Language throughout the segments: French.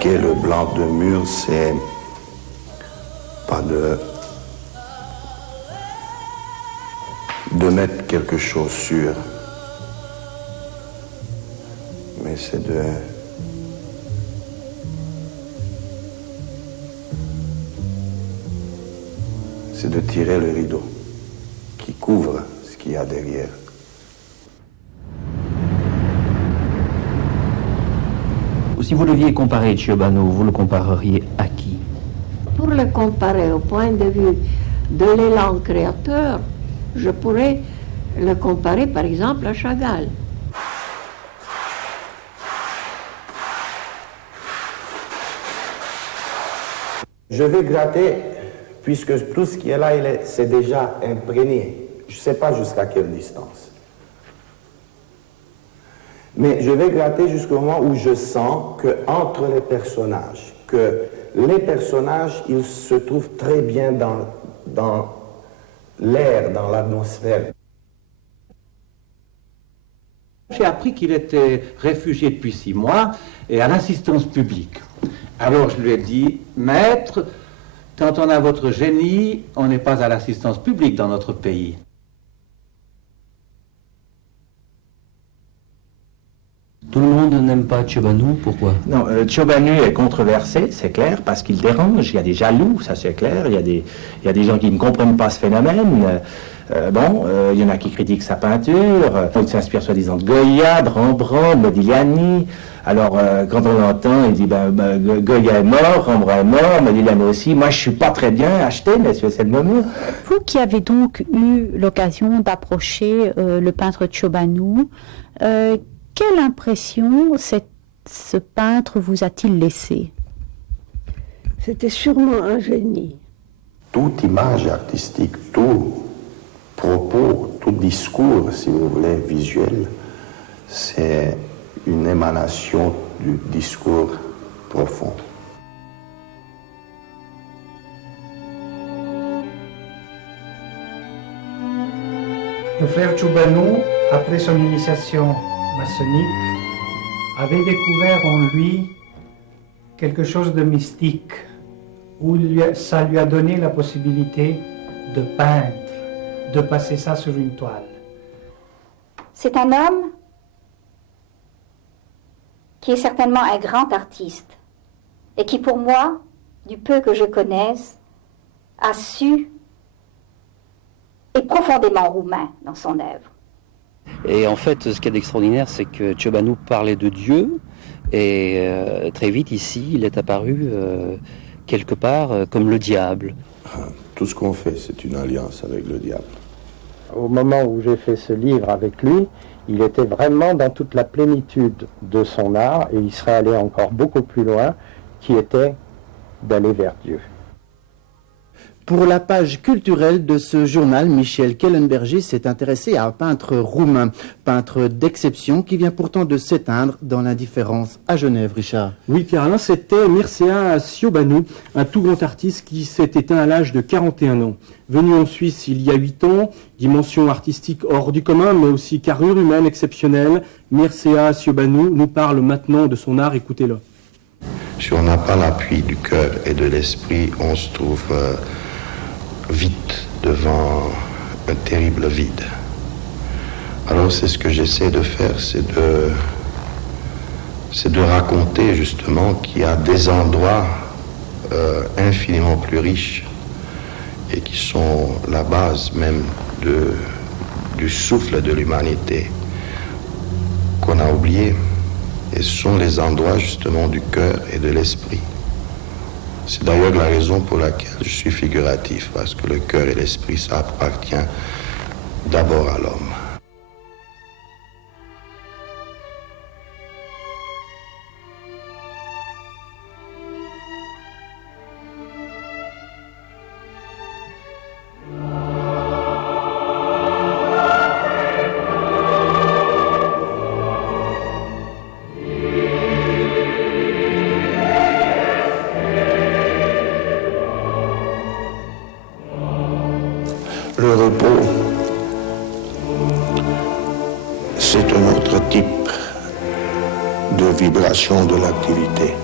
marquer le blanc de mur, c'est pas de mettre quelque chose sur, mais c'est de tirer le rideau qui couvre ce qu'il y a derrière. Si vous deviez comparer Ciobanu, vous le compareriez à qui? Pour le comparer au point de vue de l'élan créateur, je pourrais le comparer par exemple à Chagall. Je vais gratter, puisque tout ce qui est là, c'est déjà imprégné. Je ne sais pas jusqu'à quelle distance. Mais je vais gratter jusqu'au moment où je sens qu'entre les personnages, ils se trouvent très bien dans l'air, dans l'atmosphère. J'ai appris qu'il était réfugié depuis 6 mois et à l'assistance publique. Alors je lui ai dit, maître, quand on a votre génie, on n'est pas à l'assistance publique dans notre pays. Tout le monde n'aime pas Ciobanu, pourquoi? Non, Ciobanu est controversé, c'est clair, parce qu'il dérange, il y a des jaloux, ça c'est clair, il y a des gens qui ne comprennent pas ce phénomène. Il y en a qui critiquent sa peinture, il s'inspire soi-disant de Goya, de Rembrandt, de Modigliani. Alors, quand on l'entend, il dit, Goya est mort, Rembrandt est mort, Modigliani aussi. Moi, je suis pas très bien acheté, messieurs, c'est le moment. Vous qui avez donc eu l'occasion d'approcher le peintre Ciobanu, quelle impression ce peintre vous a-t-il laissé? C'était sûrement un génie. Toute image artistique, tout propos, tout discours, si vous voulez, visuel, c'est une émanation du discours profond. Le frère Ciobanu, après son initiation maçonnique, avait découvert en lui quelque chose de mystique, où ça lui a donné la possibilité de peindre, de passer ça sur une toile. C'est un homme qui est certainement un grand artiste et qui, pour moi, du peu que je connaisse, a su est profondément roumain dans son œuvre. Et en fait, ce qu'il y a d'extraordinaire, c'est que Ciobanu parlait de Dieu, et très vite, ici, il est apparu quelque part comme le diable. Tout ce qu'on fait, c'est une alliance avec le diable. Au moment où j'ai fait ce livre avec lui, il était vraiment dans toute la plénitude de son art, et il serait allé encore beaucoup plus loin, qui était d'aller vers Dieu. Pour la page culturelle de ce journal, Michel Kellenberger s'est intéressé à un peintre roumain, peintre d'exception qui vient pourtant de s'éteindre dans l'indifférence à Genève, Richard. Oui, Pierre-Alain, c'était Mircea Ciobanu, un tout grand artiste qui s'est éteint à l'âge de 41 ans. Venu en Suisse il y a 8 ans, dimension artistique hors du commun, mais aussi carrure humaine exceptionnelle, Mircea Ciobanu nous parle maintenant de son art, écoutez-le. Si on n'a pas l'appui du cœur et de l'esprit, on se trouve vite devant un terrible vide. Alors c'est ce que j'essaie de faire, c'est de raconter justement qu'il y a des endroits infiniment plus riches et qui sont la base même du souffle de l'humanité qu'on a oublié. Et ce sont les endroits justement du cœur et de l'esprit. C'est d'ailleurs la raison pour laquelle je suis figuratif, parce que le cœur et l'esprit, ça appartient d'abord à l'homme. Le repos, c'est un autre type de vibration de l'activité.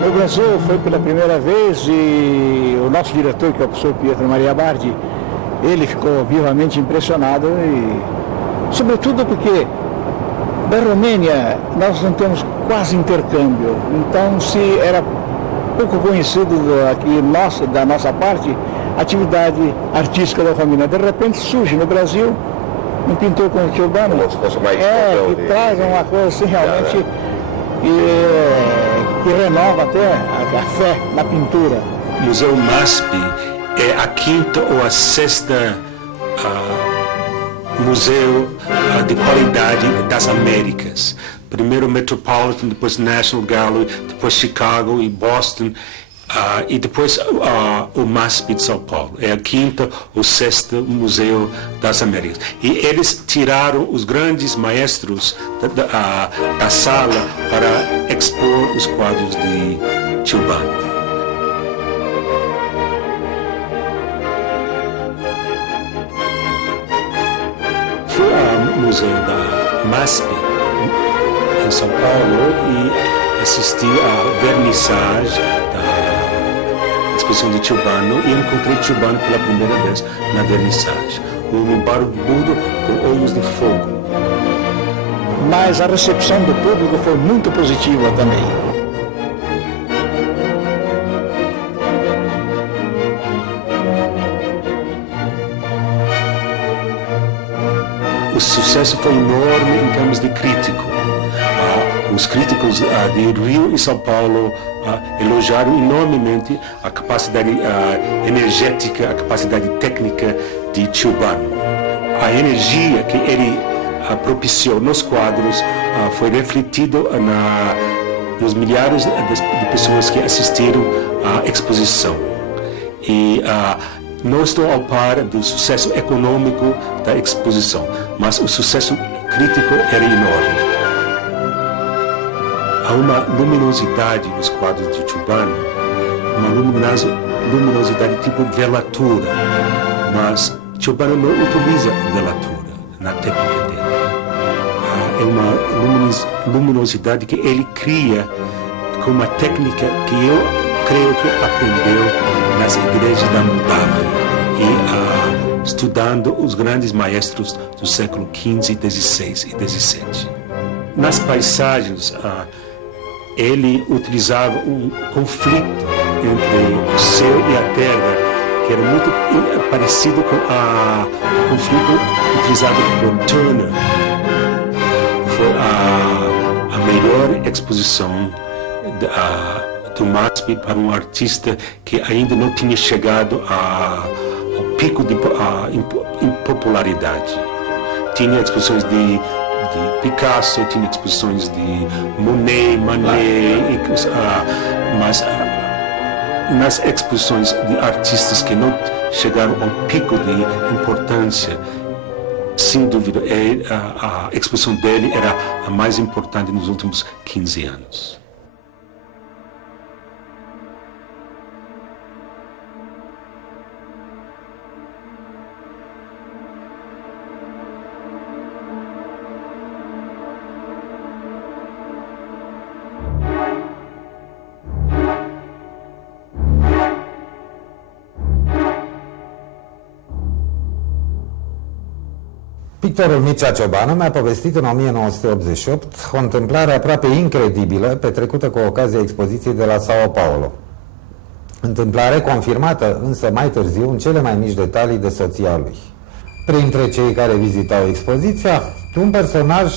No Brasil foi pela primeira vez e o nosso diretor, que é o professor Pietro Maria Bardi, ele ficou vivamente impressionado e, sobretudo porque da Romênia nós não temos quase intercâmbio, então se era pouco conhecido aqui da nossa parte a atividade artística da Romênia, de repente surge no Brasil um pintor como o Ciobanu, que traz uma coisa assim realmente que renova até a fé na pintura. O Museu MASP é a quinta ou a sexta museu de qualidade das Américas. Primeiro Metropolitan, depois National Gallery, depois Chicago e Boston, e depois o MASP de São Paulo. É a quinta ou sexta museu das Américas. E eles tiraram os grandes maestros da sala para expor os quadros de Ciobanu. Fui ao museu da MASP em São Paulo e assisti à vernissage da exposição de Ciobanu e encontrei Ciobanu pela primeira vez na vernissage. Um barbudo com olhos de fogo. Mas a recepção do público foi muito positiva também. O sucesso foi enorme em termos de crítico. Os críticos de Rio e São Paulo elogiaram enormemente a capacidade energética, a capacidade técnica de Ciobanu. A energia que ele propiciou nos quadros foi refletido nos milhares de pessoas que assistiram à exposição. E não estou ao par do sucesso econômico da exposição, mas o sucesso crítico era enorme. Há uma luminosidade nos quadros de Ciobanu, uma luminosidade tipo velatura, mas Ciobanu não utiliza velatura na técnica dele. É uma luminosidade que ele cria com uma técnica que eu creio que aprendeu nas igrejas da Moldávia e estudando os grandes maestros do século XV, XVI e XVII. Nas paisagens, ele utilizava um conflito entre o céu e a terra, que era muito parecido com o conflito utilizado por Turner. Foi a melhor exposição do MASP para um artista que ainda não tinha chegado ao pico de popularidade. Tinha exposições de Picasso, tinha exposições de Monet, Manet, mas nas exposições de artistas que não chegaram ao pico de importância, sem dúvida, a exposição dele era a mais importante nos últimos 15 anos. Pictorul Mircea Ciobanu mi-a povestit în 1988 o întâmplare aproape incredibilă petrecută cu ocazia expoziției de la Sao Paulo. Întâmplare confirmată însă mai târziu în cele mai mici detalii de soția lui. Printre cei care vizitau expoziția, un personaj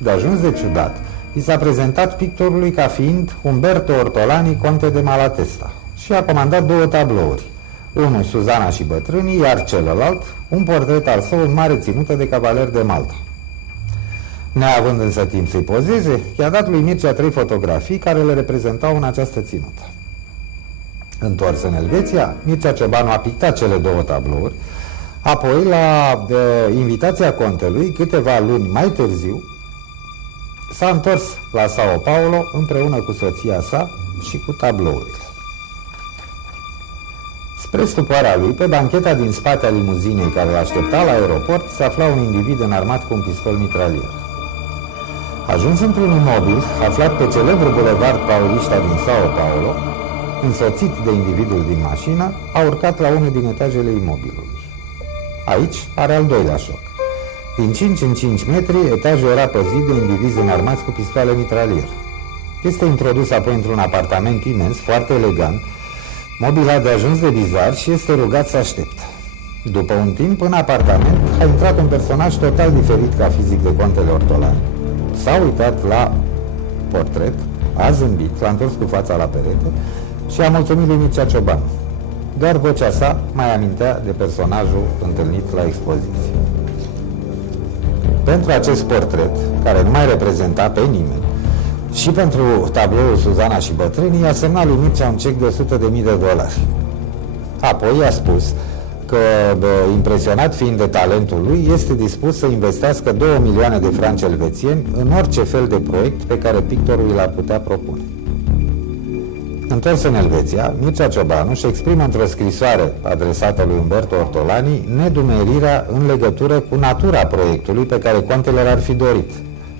de ajuns de ciudat i s-a prezentat pictorului ca fiind Umberto Ortolani, conte de Malatesta, și a comandat 2 tablouri. Unul Suzana și bătrânii, iar celălalt un portret al său în mare ținută de cavaler de Malta. Neavând însă timp să-i pozeze, i-a dat lui Mircea 3 fotografii care le reprezentau în această ținută. Întors în Elveția, Mircea Ciobanu a pictat cele 2 tablouri, Apoi, la invitația contelui, câteva luni mai târziu, s-a întors la Sao Paulo împreună cu soția sa și cu tablourile. Spre stupoarea lui, pe bancheta din spate a limuzinei care îl aștepta la aeroport, se afla un individ înarmat cu un pistol mitralier. Ajuns într-un imobil aflat pe celebrul bulevard Paulista din Sao Paulo, însoțit de individul din mașină, a urcat la unul din etajele imobilului. Aici are al doilea șoc. Din 5 în 5 metri, etajul era păzit de indivizi înarmați cu pistoale mitralier. Este introdus apoi într-un apartament imens, foarte elegant, mobilat de ajuns de bizar și este rugat să aștepte. După un timp, în apartament, a intrat un personaj total diferit ca fizic de contele Ortolani. S-a uitat la portret, a zâmbit, l-a întors cu fața la perete și a mulțumit lui Mircea Ciobanu. Doar vocea sa mai amintea de personajul întâlnit la expoziție. Pentru acest portret, care nu mai reprezenta pe nimeni, și pentru tabloul Suzana și bătrânii, i-a semnat lui Mircea un cec de $100.000. Apoi i-a spus că, impresionat fiind de talentul lui, este dispus să investească 2 milioane de franci elvețieni în orice fel de proiect pe care pictorul l-ar putea propune. Întors în Elveția, Mircea Ciobanu își exprimă într-o scrisoare adresată lui Umberto Ortolani nedumerirea în legătură cu natura proiectului pe care contele l-ar fi dorit,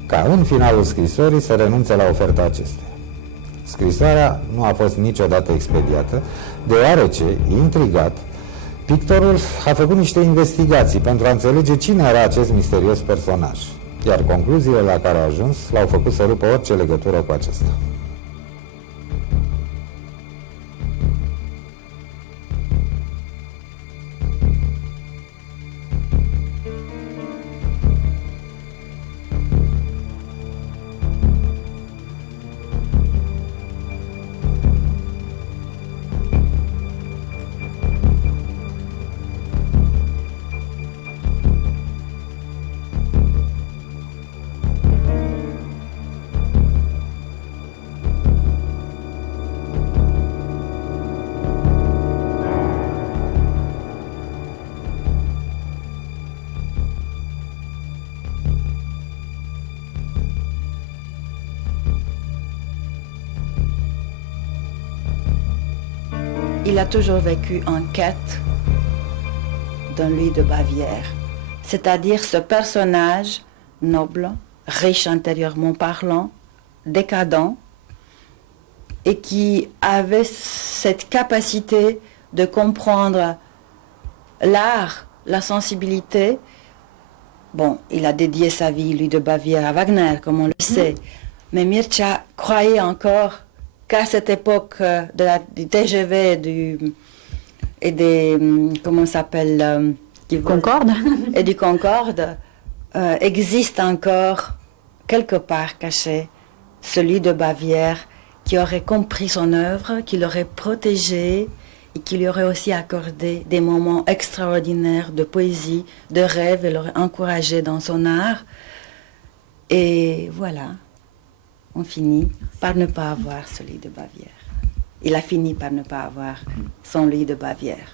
ca în finalul scrisorii să renunțe la oferta acesteia. Scrisoarea nu a fost niciodată expediată, deoarece, intrigat, pictorul a făcut niște investigații pentru a înțelege cine era acest misterios personaj, iar concluziile la care a ajuns l-au făcut să rupă orice legătură cu acesta. Il a toujours vécu en quête d'un Louis de Bavière, c'est-à-dire ce personnage noble, riche intérieurement parlant, décadent, et qui avait cette capacité de comprendre l'art, la sensibilité. Bon, il a dédié sa vie, Louis de Bavière, à Wagner, comme on le sait, mais Mircea croyait encore qu'à cette époque du TGV et des, comment s'appelle, Concorde et du Concorde, existe encore quelque part caché celui de Bavière qui aurait compris son œuvre, qui l'aurait protégé et qui lui aurait aussi accordé des moments extraordinaires de poésie, de rêve, et l'aurait encouragé dans son art. Et voilà. On finit par ne pas avoir ce Louis de Bavière. Il a fini par ne pas avoir son Louis de Bavière.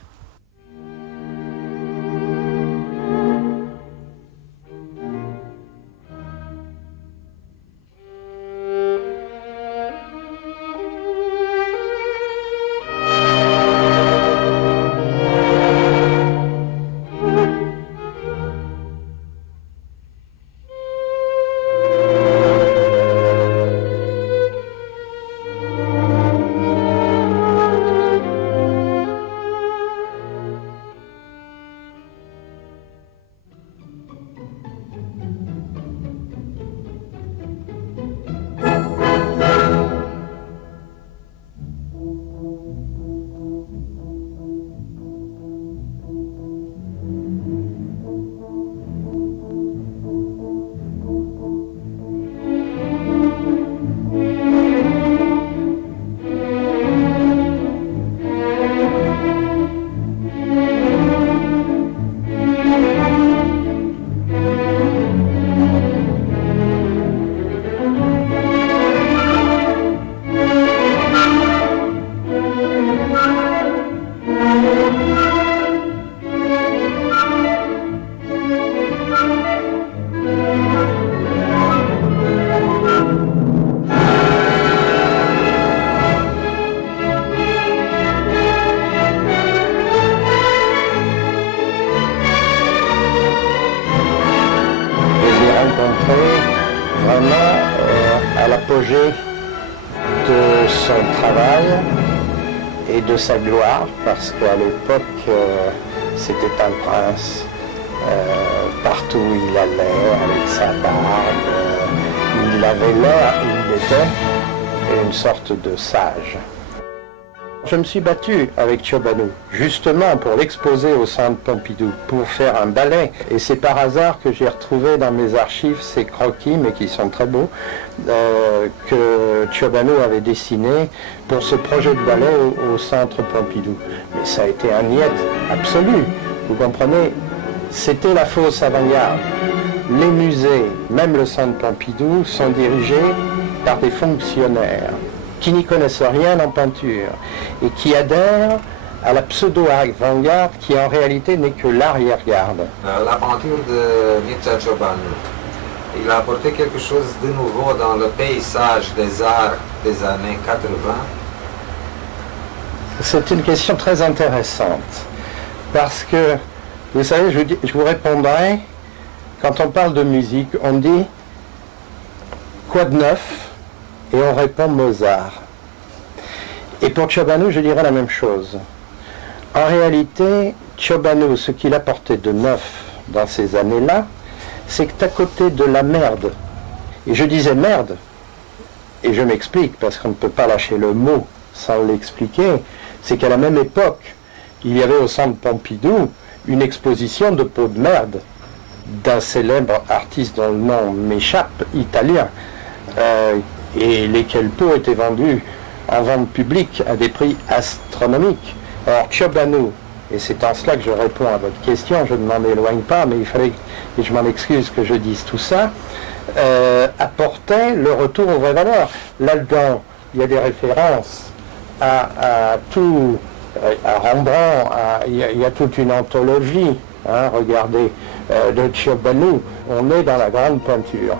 entré vraiment à l'apogée de son travail et de sa gloire, parce qu'à l'époque, c'était un prince. Partout où il allait, avec sa barbe, il avait l'air, il était une sorte de sage. Je me suis battu avec Ciobanu, justement pour l'exposer au Centre Pompidou, pour faire un ballet. Et c'est par hasard que j'ai retrouvé dans mes archives ces croquis, mais qui sont très beaux, que Ciobanu avait dessinés pour ce projet de ballet au Centre Pompidou. Mais ça a été un niet absolu, vous comprenez? C'était la fausse avant-garde. Les musées, même le Centre Pompidou, sont dirigés par des fonctionnaires qui n'y connaissent rien en peinture et qui adhèrent à la pseudo-avant-garde qui en réalité n'est que l'arrière-garde. La peinture de Mircea Ciobanu, il a apporté quelque chose de nouveau dans le paysage des arts des années 80. C'est une question très intéressante parce que, vous savez, je vous répondrai, quand on parle de musique, on dit quoi de neuf? Et on répond Mozart. Et pour Ciobanu, je dirais la même chose. En réalité, Ciobanu, ce qu'il apportait de neuf dans ces années-là, c'est que à côté de la merde, et je disais merde, et je m'explique, parce qu'on ne peut pas lâcher le mot sans l'expliquer, c'est qu'à la même époque, il y avait au Centre Pompidou une exposition de peaux de merde d'un célèbre artiste dont le nom m'échappe, italien, et lesquels peaux étaient vendus en vente publique à des prix astronomiques. Or, Ciobanu, et c'est en cela que je réponds à votre question, je ne m'en éloigne pas, mais il fallait, et je m'en excuse que je dise tout ça, apportait le retour aux vraies valeurs. Là-dedans, il y a des références à tout, à Rembrandt, il y a toute une anthologie, hein, regardez, de Ciobanu. On est dans la grande peinture.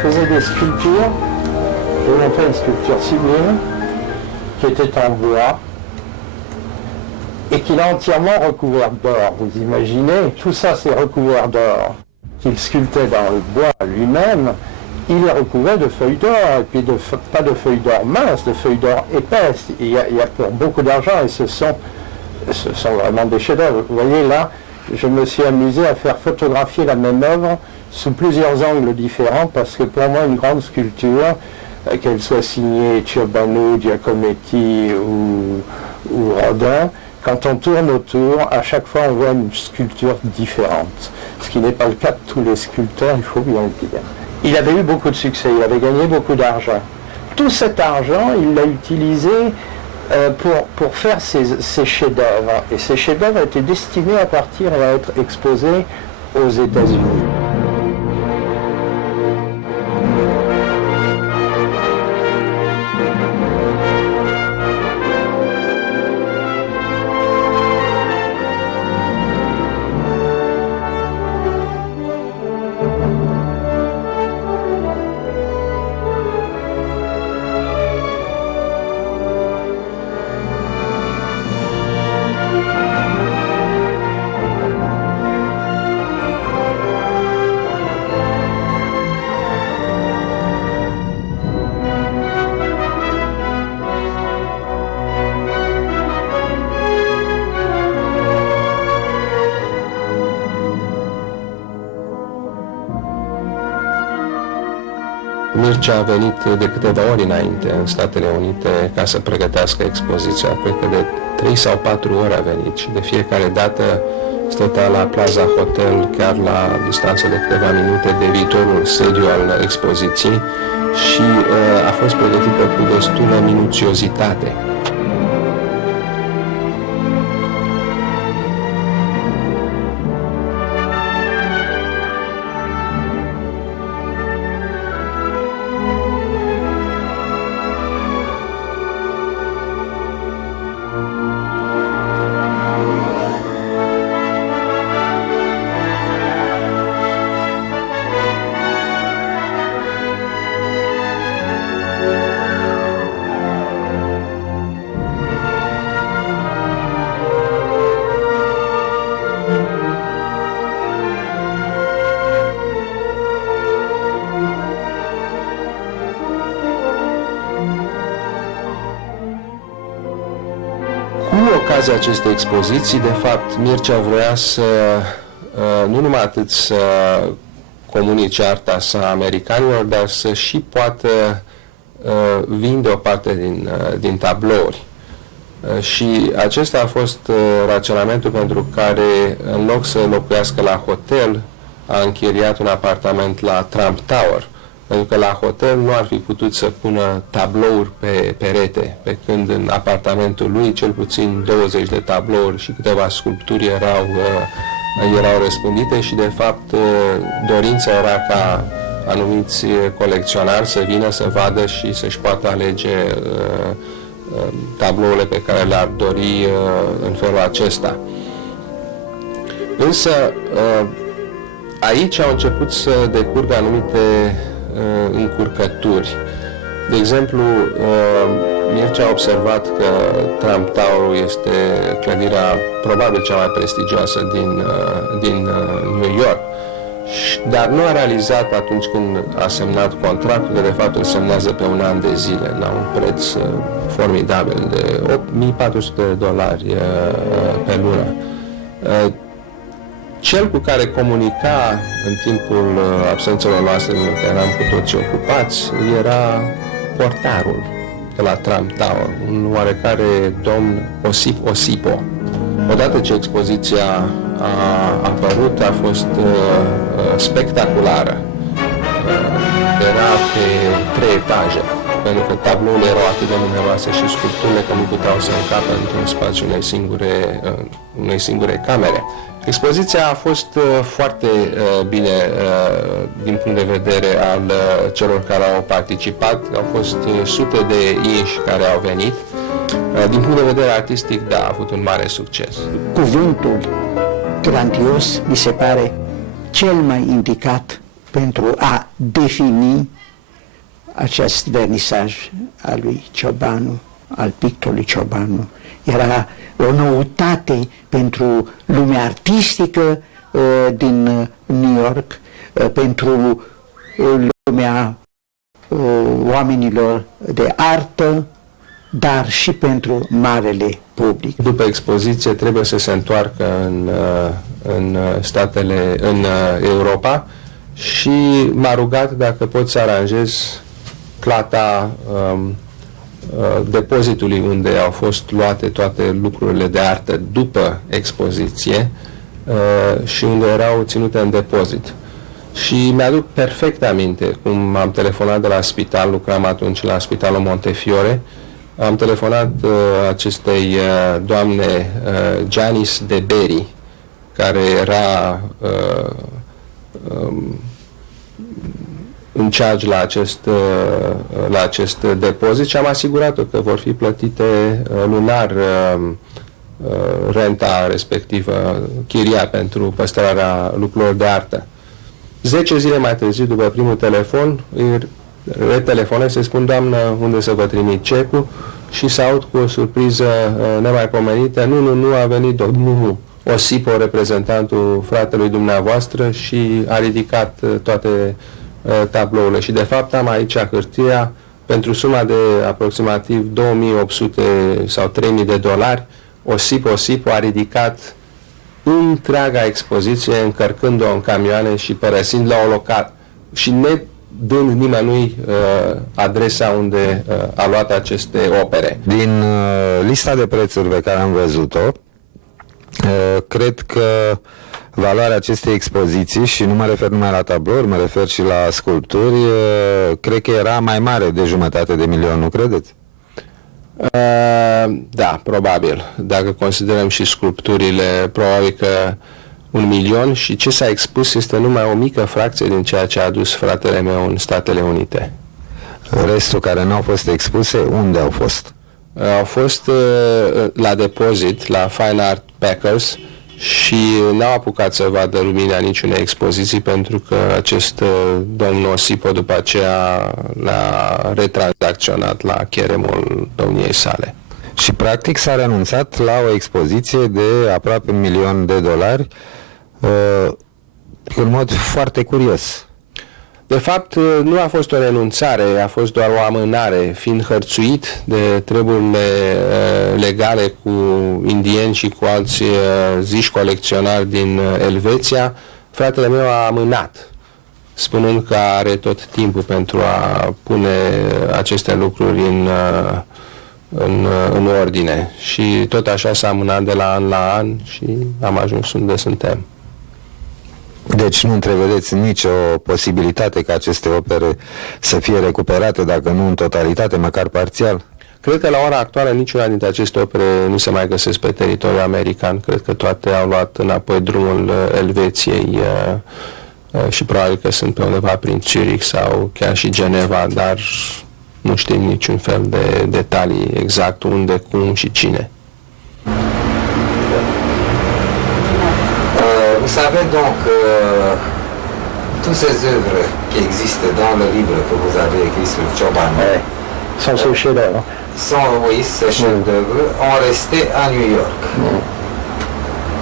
Faisait des sculptures. Je vais vous montrer une sculpture sublime qui était en bois et qu'il a entièrement recouvert d'or. Vous imaginez, tout ça c'est recouvert d'or. Qu'il sculptait dans le bois lui-même, il est recouvert de feuilles d'or, et puis pas de feuilles d'or minces, de feuilles d'or épaisses. Il y a pour beaucoup d'argent et ce sont vraiment des chefs-d'œuvre. Vous voyez là, je me suis amusé à faire photographier la même œuvre sous plusieurs angles différents, parce que pour moi, une grande sculpture, qu'elle soit signée Ciobanu, Giacometti ou Rodin, Quand on tourne autour, à chaque fois on voit une sculpture différente, ce qui n'est pas le cas de tous les sculpteurs, il faut bien le dire. Il avait eu beaucoup de succès, il avait gagné beaucoup d'argent. Tout cet argent, il l'a utilisé pour faire ses chefs-d'œuvre. Et ces chefs-d'œuvre étaient destinés à partir et à être exposés aux États-Unis. Mircea a venit de câteva ori înainte în Statele Unite ca să pregătească expoziția. Cred că de 3 sau 4 ori a venit și de fiecare dată stătea la Plaza Hotel, chiar la distanță de câteva minute de viitorul sediu al expoziției și a fost pregătită cu destulă minuțiozitate. Cu ocazia acestei expoziții, de fapt, Mircea vrea să, nu numai atât să comunice arta sa americanilor, dar să și poată vinde o parte din tablouri. Și acesta a fost raționamentul pentru care, în loc să locuiască la hotel, a închiriat un apartament la Trump Tower. Pentru că la hotel nu ar fi putut să pună tablouri pe perete, pe când în apartamentul lui cel puțin 20 de tablouri și câteva sculpturi erau răspândite și de fapt dorința era ca anumiți colecționari să vină să vadă și să-și poată alege tablourile pe care le-ar dori în felul acesta. Însă aici au început să decurgă anumite încurcături. De exemplu, Mircea a observat că Trump Tower este clădirea probabil cea mai prestigioasă din New York, dar nu a realizat atunci când a semnat contractul că de fapt îl semnează pe un an de zile la un preț formidabil de $8.400 pe lună. Cel cu care comunica în timpul absențelor noastre, pentru că eram cu toți ocupați, era portarul de la Trump Tower, un oarecare domn Osip Osipo. Odată ce expoziția a apărut, a fost spectaculară. Era pe 3 etaje, pentru că tablourile erau atât de numeroase și sculpturile că nu puteau să încapă într-un spațiu unei singure camere. Expoziția a fost foarte bine din punct de vedere al celor care au participat. Au fost sute de inși care au venit. Din punct de vedere artistic, da, a avut un mare succes. Cuvântul grandios mi se pare cel mai indicat pentru a defini acest vernisaj al lui Ciobanu, al pictorului Ciobanu. Era o noutate pentru lumea artistică din New York, pentru lumea oamenilor de artă, dar și pentru marele public. După expoziție trebuie să se întoarcă în Europa și m-a rugat dacă pot să aranjez plata depozitului unde au fost luate toate lucrurile de artă după expoziție și unde erau ținute în depozit. Și mi-aduc perfect aminte cum am telefonat de la spital, lucram atunci la Spitalul Montefiore, am telefonat acestei doamne Giannis de Beri, care era în charge la acest depozit și am asigurat-o că vor fi plătite lunar renta respectivă, chiria pentru păstrarea lucrurilor de artă. 10 zile mai târziu, după primul telefon, îi retelefonez să spun, doamnă, unde să vă trimit cecul, și să aud cu o surpriză nemaipomenită, nu a venit domnul Osipo, reprezentantul fratelui dumneavoastră, și a ridicat toate tablourile. Și de fapt am aici hârtia pentru suma de aproximativ 2800 sau 3000 de dolari. Osipo a ridicat întreaga expoziție, încărcând-o în camioane și părăsind la o locat și ne dând nimănui adresa unde a luat aceste opere. Din lista de prețuri pe care am văzut-o, cred că valoarea acestei expoziții, și nu mă refer numai la tablouri, mă refer și la sculpturi, cred că era mai mare de $500.000, nu credeți? Da, probabil. Dacă considerăm și sculpturile, probabil că 1.000.000, și ce s-a expus este numai o mică fracție din ceea ce a adus fratele meu în Statele Unite. Restul care nu au fost expuse, unde au fost? Au fost la depozit, la Fine Art Packers, și n-au apucat să vadă lumina niciunei expoziții pentru că acest domn Osipo după aceea l-a retransacționat la cheremul domniei sale. Și practic s-a renunțat la o expoziție de aproape $1.000.000 în mod foarte curios. De fapt, nu a fost o renunțare, a fost doar o amânare, fiind hărțuit de treburile legale cu indieni și cu alți ziși colecționari din Elveția. Fratele meu a amânat, spunând că are tot timpul pentru a pune aceste lucruri în ordine. Și tot așa s-a amânat de la an la an și am ajuns unde suntem. Deci nu întrevedeți nicio posibilitate ca aceste opere să fie recuperate, dacă nu în totalitate, măcar parțial? Cred că la ora actuală niciuna dintre aceste opere nu se mai găsesc pe teritoriul american. Cred că toate au luat înapoi drumul Elveției și probabil că sunt pe undeva prin Zurich sau chiar și Geneva, dar nu știm niciun fel de detalii exact unde, cum și cine. Vous savez donc tous ces œuvres qui existent dans le livre que vous avez écrit sur Ciobanu, sont ces chefs-d'œuvre. Oui, ces chefs-d'œuvre ont resté à New York.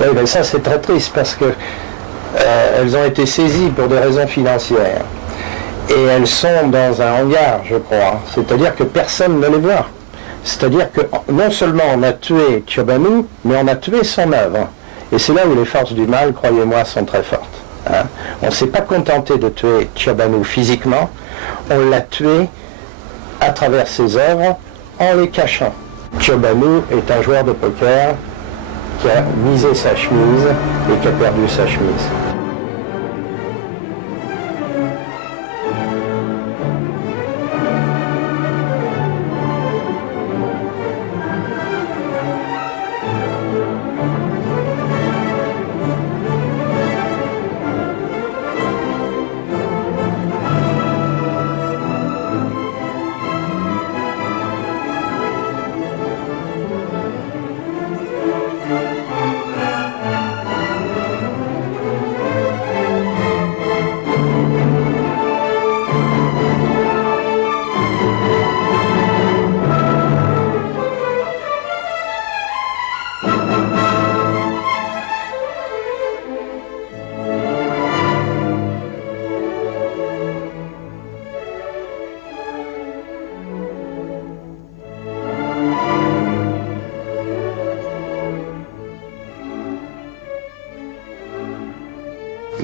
Oui, mais ça c'est très triste parce que elles ont été saisies pour des raisons financières et elles sont dans un hangar, je crois. C'est-à-dire que personne ne les voit. C'est-à-dire que non seulement on a tué Ciobanu, mais on a tué son œuvre. Et c'est là où les forces du mal, croyez-moi, sont très fortes. Hein. On ne s'est pas contenté de tuer Ciobanu physiquement, on l'a tué à travers ses œuvres en les cachant. Ciobanu est un joueur de poker qui a misé sa chemise et qui a perdu sa chemise.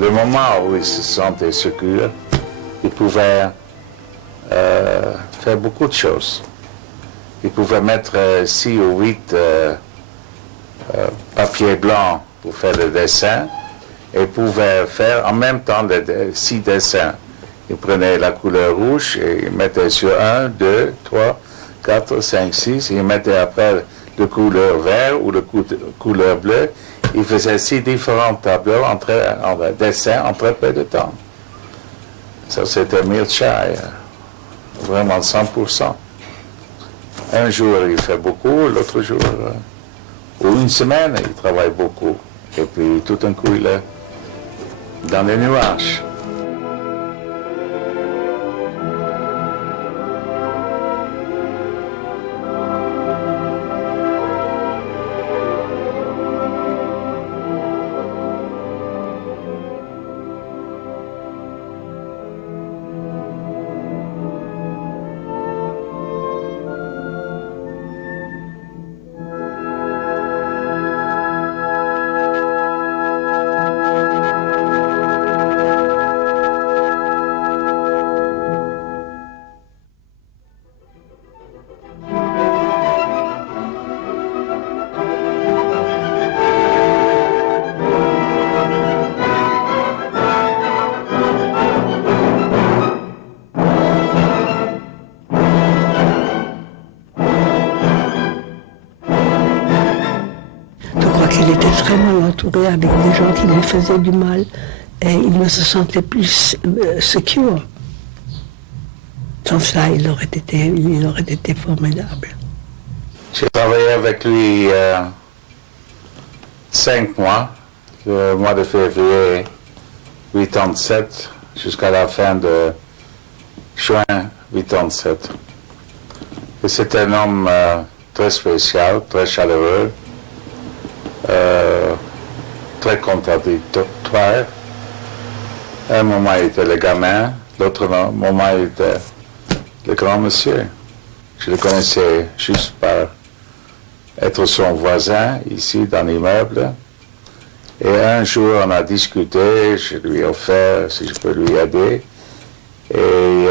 Le moment où ils se sentaient sûrs, ils pouvaient faire beaucoup de choses. Il pouvait mettre 6 ou 8 papiers blancs pour faire le dessin et pouvait faire en même temps 6 dessins. Il prenait la couleur rouge et il mettait sur 1, 2, 3, 4, 5, 6. Il mettait après le couleur vert ou le couleur bleue. Il faisait 6 différents tableaux en dessin en très peu de temps. Ça, c'était Mircea, vraiment 100%. Un jour, il fait beaucoup, l'autre jour, ou une semaine, il travaille beaucoup. Et puis, tout d'un coup, il est dans les nuages. Il était très mal entouré avec des gens qui lui faisaient du mal et il ne se sentait plus secure. Sans cela, il aurait été formidable. J'ai travaillé avec lui 5 mois, le mois de février 87 jusqu'à la fin de juin 87. Et c'est un homme très spécial, très chaleureux. Très contradictoire. Un moment il était le gamin, l'autre moment il était le grand monsieur. Je le connaissais juste par être son voisin ici dans l'immeuble. Et un jour on a discuté, je lui ai offert si je peux lui aider. Et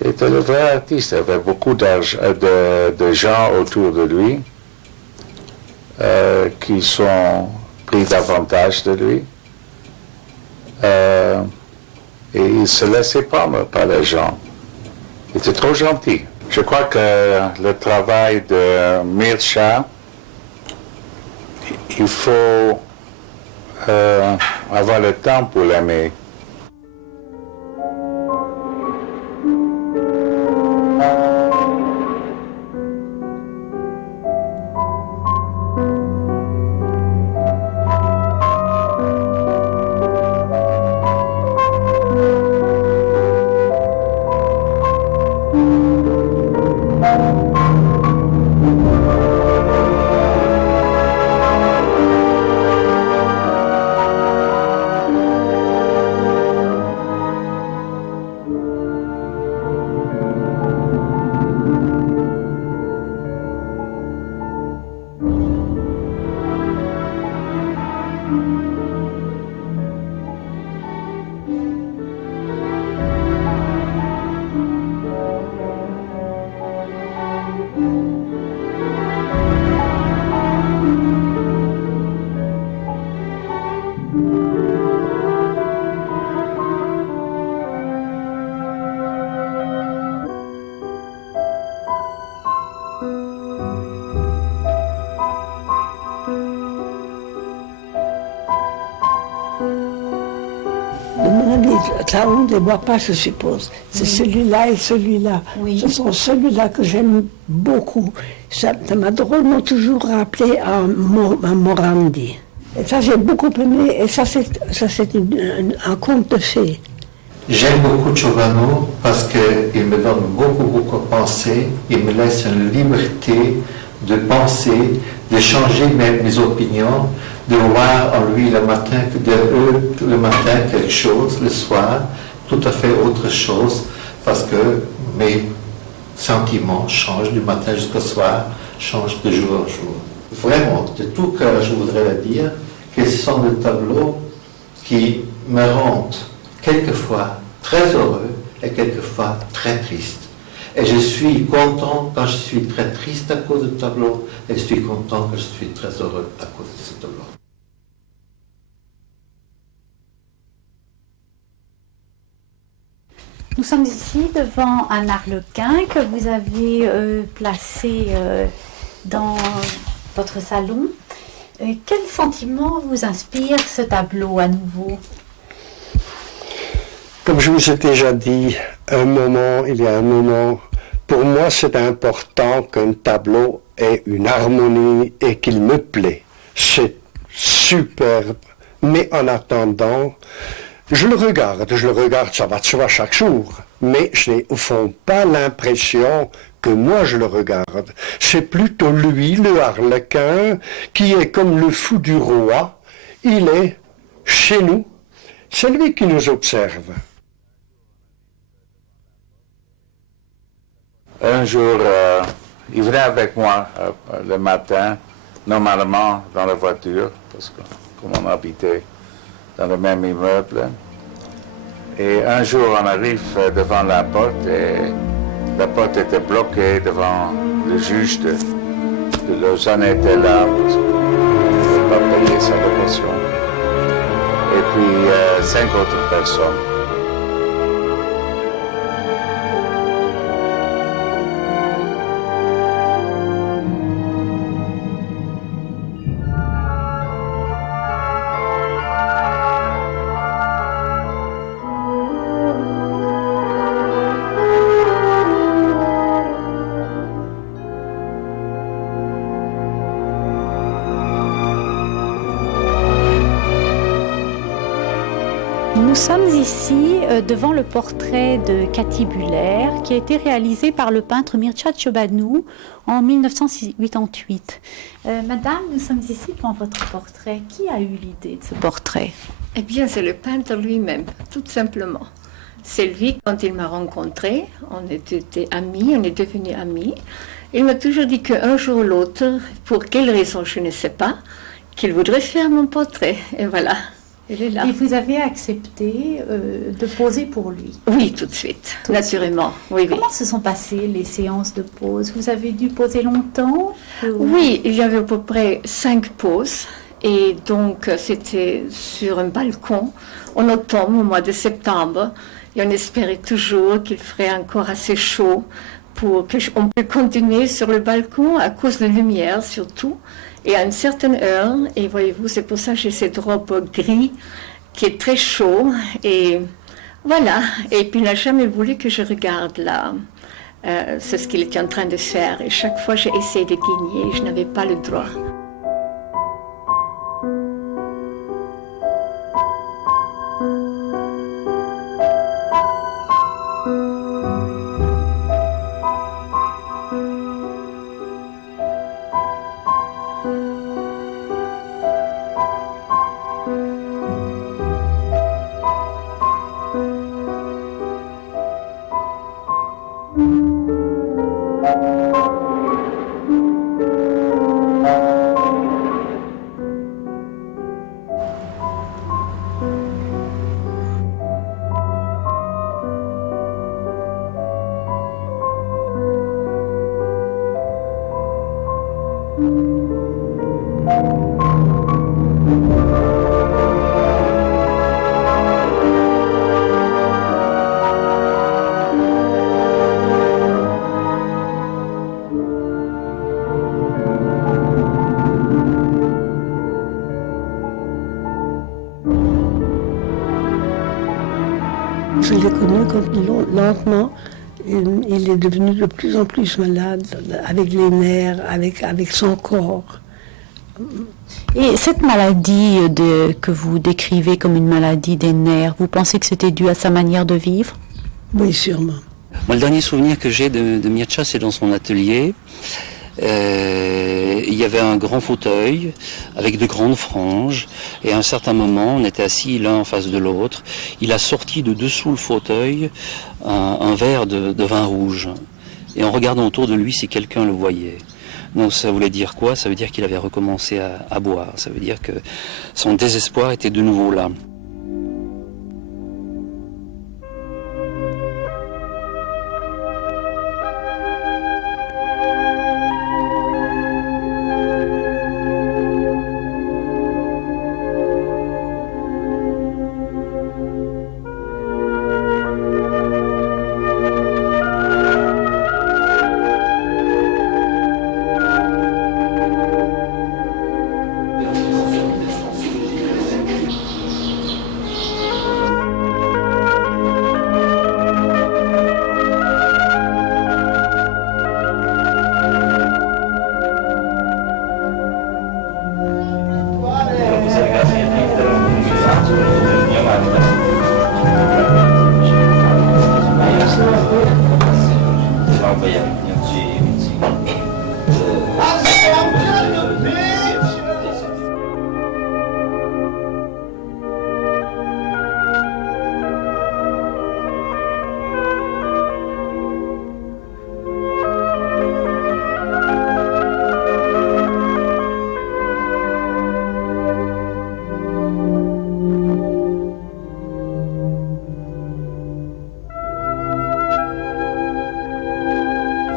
il était le vrai artiste, il y avait beaucoup de gens autour de lui. Qui sont pris davantage de lui. Et il se laissait prendre par les gens. Il était trop gentil. Je crois que le travail de Mircea, il faut avoir le temps pour l'aimer. Ça, on ne les voit pas, je suppose. C'est celui-là et celui-là. Oui. Ce sont ceux-là que j'aime beaucoup. Ça m'a drôlement toujours rappelé à Morandi. Et ça, j'ai beaucoup aimé. Et ça, c'est un conte de fées. J'aime beaucoup Ciobanu parce qu'il me donne beaucoup à penser. Il me laisse une liberté de penser, de changer mes opinions, de voir en lui le matin quelque chose, le soir tout à fait autre chose, parce que mes sentiments changent du matin jusqu'au soir, changent de jour en jour. Vraiment, de tout cœur, je voudrais le dire, que ce sont des tableaux qui me rendent quelquefois très heureux et quelquefois très triste. Et je suis content quand je suis très triste à cause du tableau, et je suis content quand je suis très heureux à cause de ce tableau. Nous sommes ici devant un arlequin que vous avez placé dans votre salon. Quel sentiment vous inspire ce tableau à nouveau? Comme je vous ai déjà dit, il y a un moment, pour moi c'est important qu'un tableau ait une harmonie et qu'il me plaît. C'est superbe, mais en attendant, je le regarde, ça va de soi chaque jour, mais je n'ai au fond pas l'impression que moi je le regarde. C'est plutôt lui, le harlequin, qui est comme le fou du roi. Il est chez nous, c'est lui qui nous observe. Un jour, il venait avec moi le matin, normalement dans la voiture, parce que comme on habitait dans le même immeuble. Et un jour, on arrive devant la porte et la porte était bloquée devant le juge de Lausanne était là parce qu'il n'avait pas payé sa location. Et puis 5 autres personnes. Nous sommes ici devant le portrait de Cathy Buller qui a été réalisé par le peintre Mircea Ciobanu en 1988. Madame, nous sommes ici devant votre portrait. Qui a eu l'idée de ce portrait? Eh bien, c'est le peintre lui-même, tout simplement. C'est lui, quand il m'a rencontré, on était amis, on est devenus amis. Il m'a toujours dit qu'un jour ou l'autre, pour quelle raison je ne sais pas, qu'il voudrait faire mon portrait. Et voilà. Il est là. Et vous avez accepté de poser pour lui? Oui, tout de suite, naturellement. Oui, Comment se sont passées les séances de pose? Vous avez dû poser longtemps? Oui, il y avait à peu près 5 poses. Et donc, c'était sur un balcon en automne, au mois de septembre. Et on espérait toujours qu'il ferait encore assez chaud pour qu'on puisse continuer sur le balcon à cause de la lumière surtout. Et à une certaine heure, et voyez-vous, c'est pour ça que j'ai cette robe gris qui est très chaud. Et voilà. Et puis il n'a jamais voulu que je regarde là. C'est ce qu'il était en train de faire. Et chaque fois, j'ai essayé de guigner. Je n'avais pas le droit. Je l'ai connu quand lentement, il est devenu de plus en plus malade avec les nerfs, avec son corps. Et cette maladie que vous décrivez comme une maladie des nerfs, vous pensez que c'était dû à sa manière de vivre? Oui, sûrement. Moi, le dernier souvenir que j'ai de Mircea, c'est dans son atelier. Il y avait un grand fauteuil avec de grandes franges et à un certain moment on était assis l'un en face de l'autre. Il a sorti de dessous le fauteuil un verre de vin rouge et en regardant autour de lui si quelqu'un le voyait. Donc ça voulait dire quoi? Ça veut dire qu'il avait recommencé à boire. Ça veut dire que son désespoir était de nouveau là.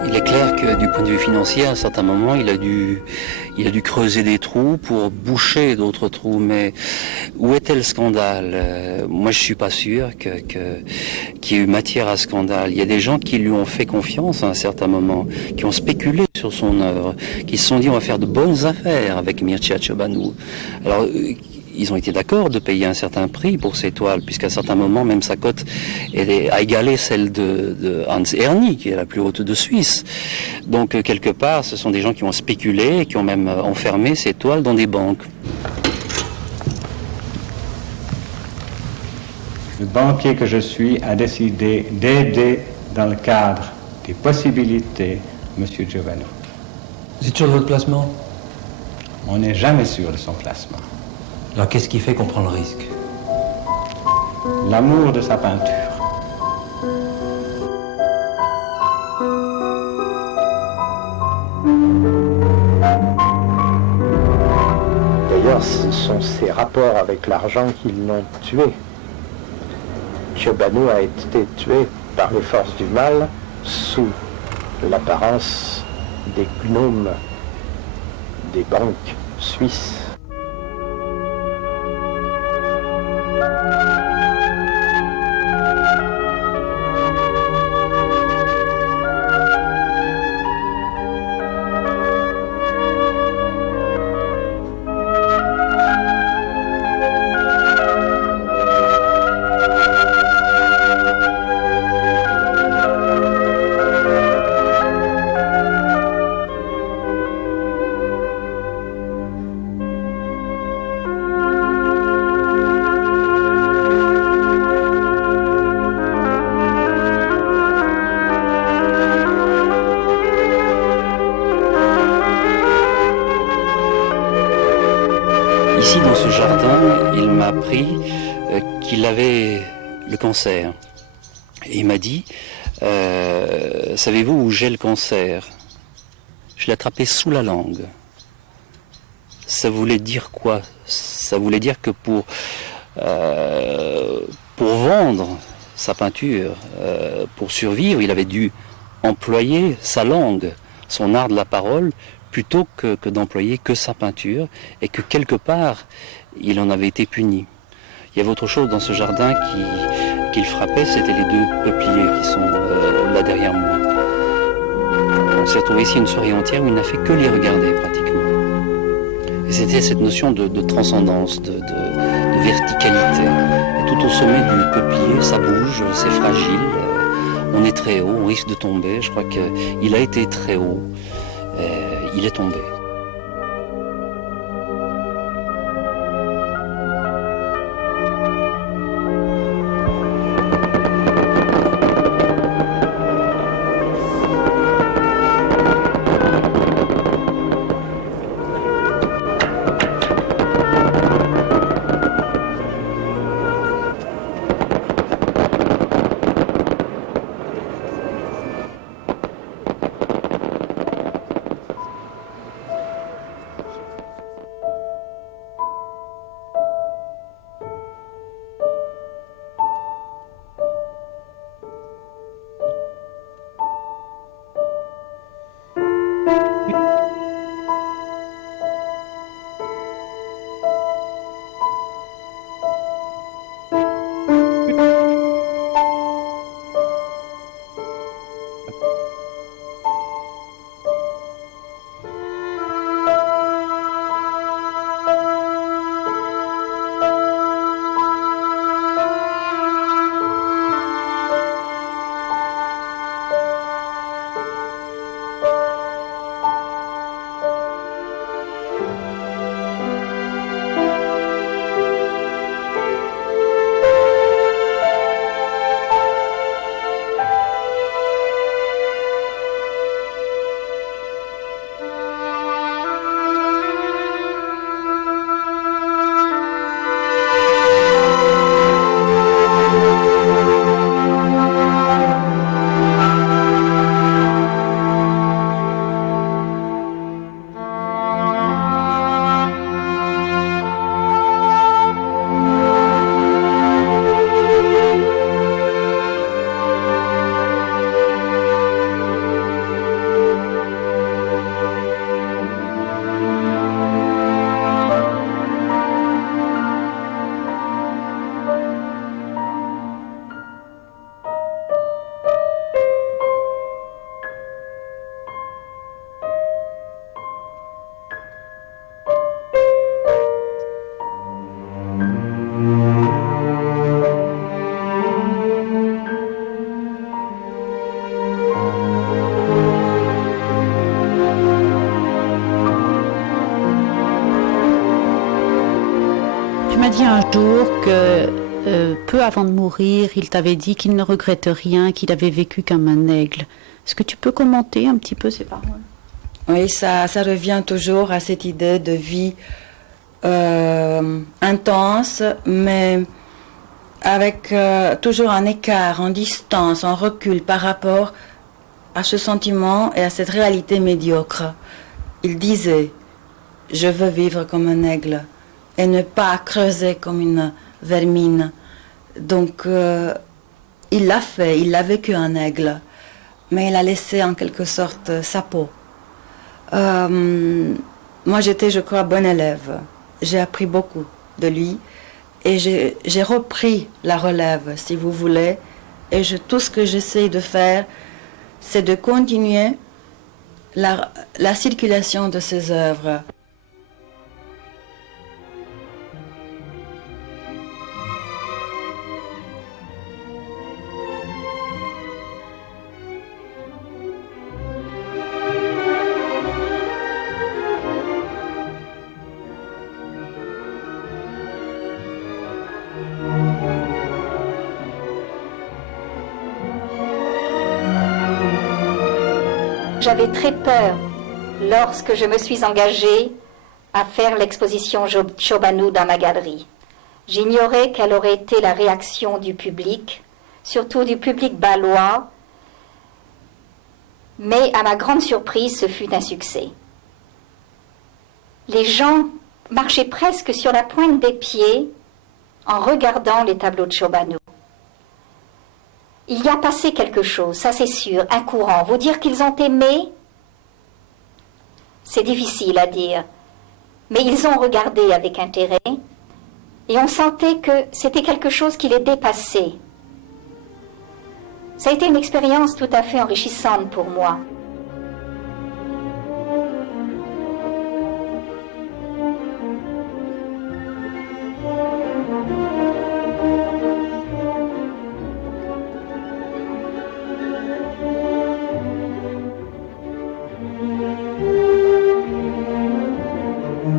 Il est clair que du point de vue financier, à un certain moment, il a dû creuser des trous pour boucher d'autres trous. Mais où était le scandale? Moi, je suis pas sûr qu'il y ait eu matière à scandale. Il y a des gens qui lui ont fait confiance à un certain moment, qui ont spéculé sur son œuvre, qui se sont dit on va faire de bonnes affaires avec Mircea Ciobanu. Alors, ils ont été d'accord de payer un certain prix pour ces toiles, puisqu'à un certain moment, même sa cote a égalé celle de Hans Erni, qui est la plus haute de Suisse. Donc, quelque part, ce sont des gens qui ont spéculé et qui ont même enfermé ces toiles dans des banques. Le banquier que je suis a décidé d'aider dans le cadre des possibilités M. Giovanni. Vous êtes sûr de votre placement? On n'est jamais sûr de son placement. Alors qu'est-ce qui fait qu'on prend le risque? L'amour de sa peinture. D'ailleurs, ce sont ses rapports avec l'argent qui l'ont tué. Ciobanu a été tué par les forces du mal sous l'apparence des gnomes des banques suisses. Ici, dans ce jardin, il m'a appris qu'il avait le cancer. Et il m'a dit, savez-vous où j'ai le cancer? Je l'ai attrapé sous la langue. Ça voulait dire quoi? Ça voulait dire que pour vendre sa peinture, pour survivre, il avait dû employer sa langue, son art de la parole, plutôt que d'employer que sa peinture, et que quelque part, il en avait été puni. Il y avait autre chose dans ce jardin qui le frappait, c'était les deux peupliers qui sont là derrière moi. On s'est retrouvé ici une soirée entière où il n'a fait que les regarder pratiquement. Et c'était cette notion de transcendance, de verticalité. Et tout au sommet du peuplier, ça bouge, c'est fragile, on est très haut, on risque de tomber. Je crois qu'il a été très haut. Il est tombé. m'as dit un jour que peu avant de mourir, il t'avait dit qu'il ne regrette rien, qu'il avait vécu comme un aigle. Est-ce que tu peux commenter un petit peu ces paroles? Oui, ça revient toujours à cette idée de vie intense, mais avec toujours un écart, en distance, en recul par rapport à ce sentiment et à cette réalité médiocre. Il disait, je veux vivre comme un aigle et ne pas creuser comme une vermine. Donc, il l'a fait, il a vécu un aigle, mais il a laissé en quelque sorte sa peau. Moi, j'étais, je crois, bonne élève. J'ai appris beaucoup de lui et j'ai repris la relève, si vous voulez. Et tout ce que j'essaie de faire, c'est de continuer la circulation de ses œuvres. J'avais très peur lorsque je me suis engagée à faire l'exposition Ciobanu dans ma galerie. J'ignorais quelle aurait été la réaction du public, surtout du public bâlois, mais à ma grande surprise, ce fut un succès. Les gens marchaient presque sur la pointe des pieds en regardant les tableaux de Ciobanu. Il y a passé quelque chose, ça c'est sûr, un courant. Vous dire qu'ils ont aimé, c'est difficile à dire. Mais ils ont regardé avec intérêt et on sentait que c'était quelque chose qui les dépassait. Ça a été une expérience tout à fait enrichissante pour moi.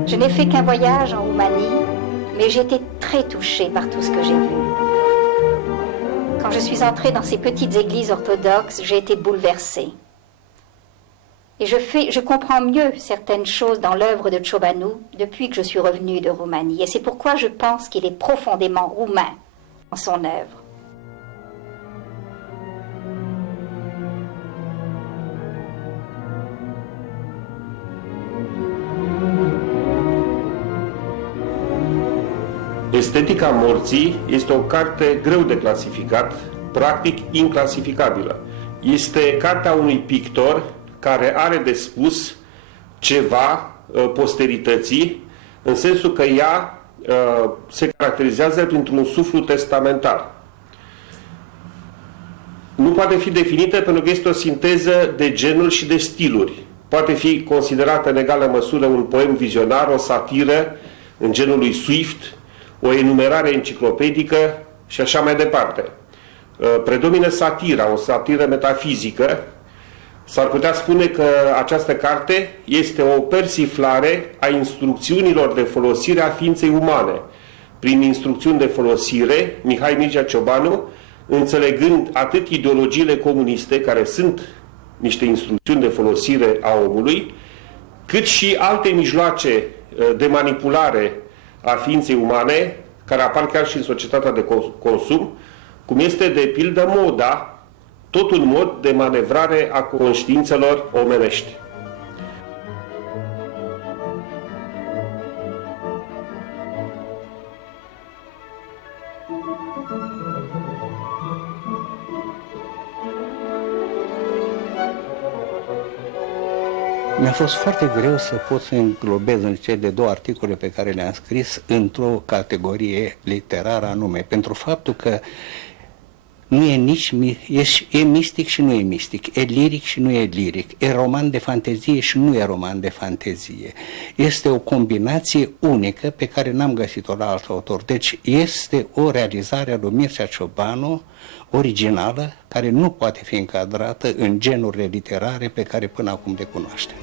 Je n'ai fait qu'un voyage en Roumanie, mais j'ai été très touchée par tout ce que j'ai vu. Quand je suis entrée dans ces petites églises orthodoxes, j'ai été bouleversée. Et je comprends mieux certaines choses dans l'œuvre de Ciobanu depuis que je suis revenue de Roumanie. Et c'est pourquoi je pense qu'il est profondément roumain dans son œuvre. Estetica morții este o carte greu de clasificat, practic inclasificabilă. Este cartea unui pictor care are de spus ceva posterității, în sensul că ea se caracterizează printr-un suflu testamentar. Nu poate fi definită pentru că este o sinteză de genuri și de stiluri. Poate fi considerată în egală măsură un poem vizionar, o satiră în genul lui Swift, o enumerare enciclopedică și așa mai departe. Predomină satira, o satiră metafizică. S-ar putea spune că această carte este o persiflare a instrucțiunilor de folosire a ființei umane. Prin instrucțiuni de folosire, Mihai Mircea Ciobanu, înțelegând atât ideologiile comuniste, care sunt niște instrucțiuni de folosire a omului, cât și alte mijloace de manipulare a ființei umane, care apar chiar și în societatea de consum, cum este, de pildă, moda, tot un mod de manevrare a conștiințelor omenești. Mi-a fost foarte greu să pot să înglobez în cele două articole pe care le-am scris într-o categorie literară anume, pentru faptul că nu e nici e mistic și nu e mistic, e liric și nu e liric, e roman de fantezie și nu e roman de fantezie. Este o combinație unică pe care n-am găsit-o la alt autor. Deci este o realizare a lui Mircea Ciobanu originală, care nu poate fi încadrată în genurile literare pe care până acum le cunoaștem.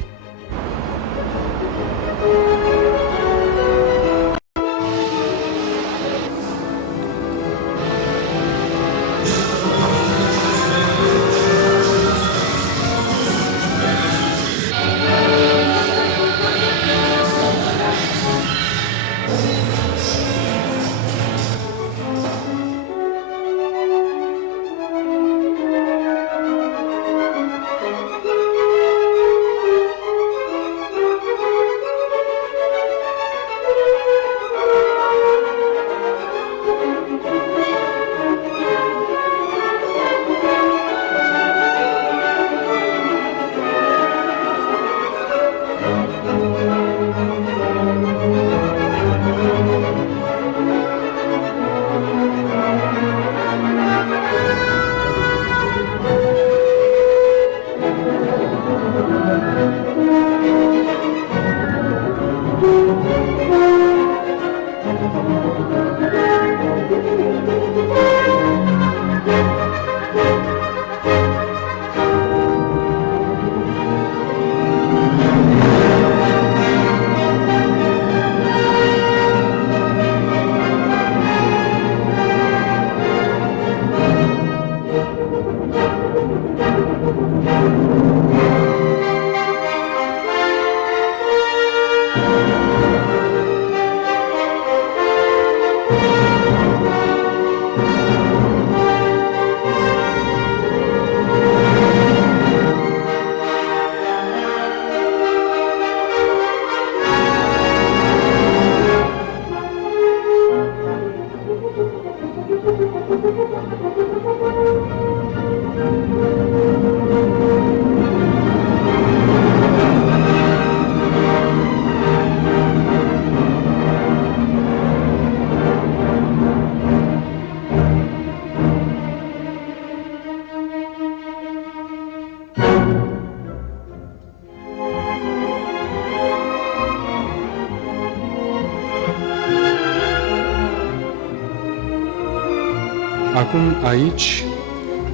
Acum, aici,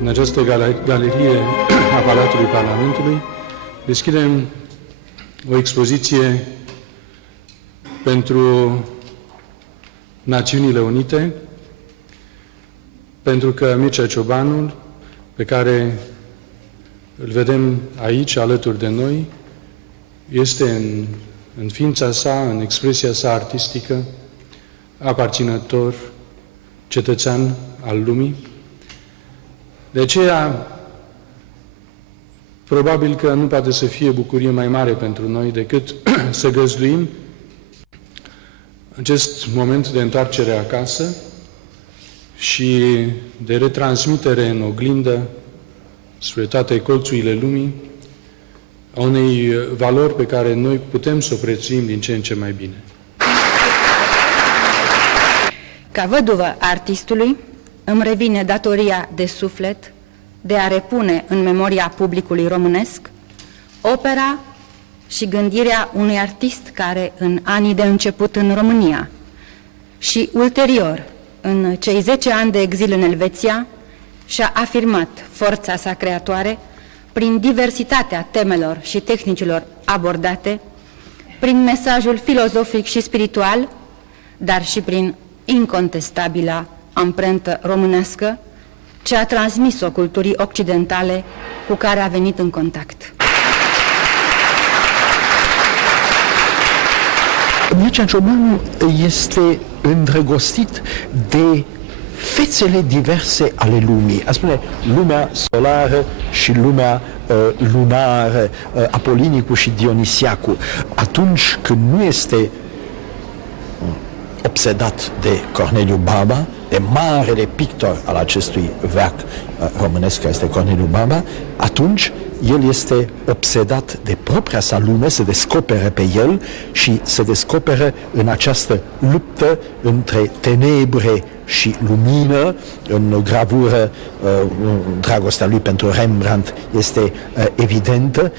în această galerie a Palatului Parlamentului, deschidem o expoziție pentru Națiunile Unite, pentru că Mircea Ciobanu, pe care îl vedem aici, alături de noi, este în ființa sa, în expresia sa artistică, aparținător, cetățean al lumii. De aceea, probabil că nu poate să fie bucurie mai mare pentru noi decât să găzduim acest moment de întoarcere acasă și de retransmitere în oglindă spre toate colțurile lumii a unei valori pe care noi putem să o prețuim din ce în ce mai bine. Ca văduvă artistului, îmi revine datoria de suflet de a repune în memoria publicului românesc opera și gândirea unui artist care în anii de început în România și ulterior, în cei 10 ani de exil în Elveția, și-a afirmat forța sa creatoare prin diversitatea temelor și tehnicilor abordate, prin mesajul filozofic și spiritual, dar și prin incontestabila amprentă românească ce a transmis-o culturii occidentale cu care a venit în contact. Mircea Ciobanu este îndrăgostit de fețele diverse ale lumii, a spune lumea solară și lumea lunară, Apolinicul și Dionisiacul. Atunci când nu este obsedat de Corneliu Baba, de marele pictor al acestui veac românesc, care este Corneliu Baba, atunci el este obsedat de propria sa lume, se descoperă pe el și se descoperă în această luptă între tenebre și lumină. În gravură, dragostea lui pentru Rembrandt este evidentă.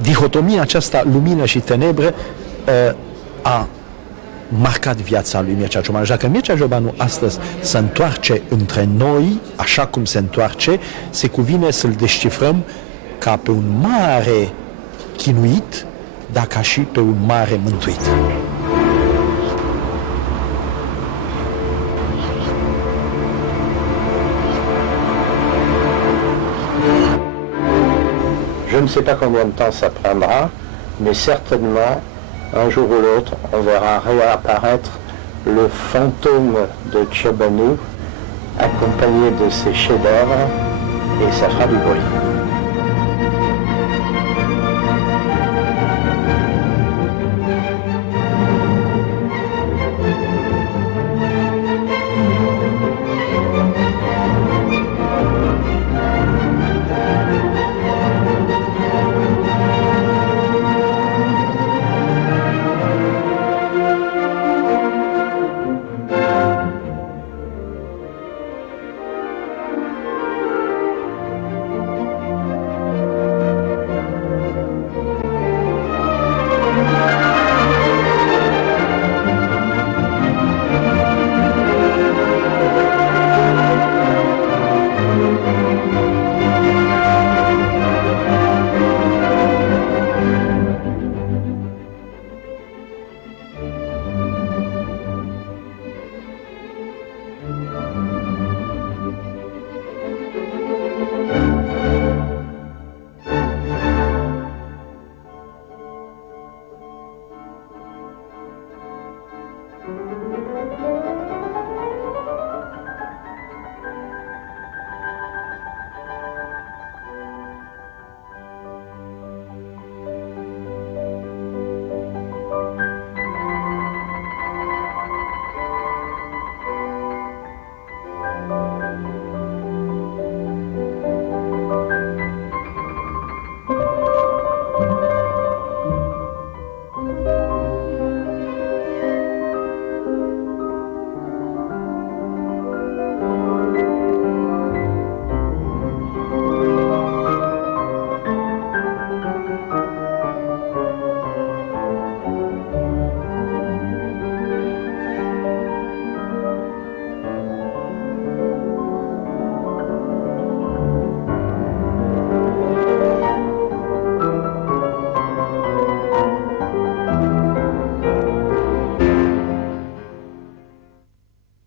Dihotomia aceasta, lumină și tenebră, a marcat viața lui Mircea Ciobanu. Dacă Mircea Ciobanu astăzi se întoarce între noi, așa cum se întoarce, se cuvine să-l descifrăm ca pe un mare chinuit, dar ca și pe un mare mântuit. Je ne sais pas combien de temps ça prendra, mais certainement, un jour ou l'autre, on verra réapparaître le fantôme de Ciobanu accompagné de ses chefs-d'œuvre et ça fera du bruit.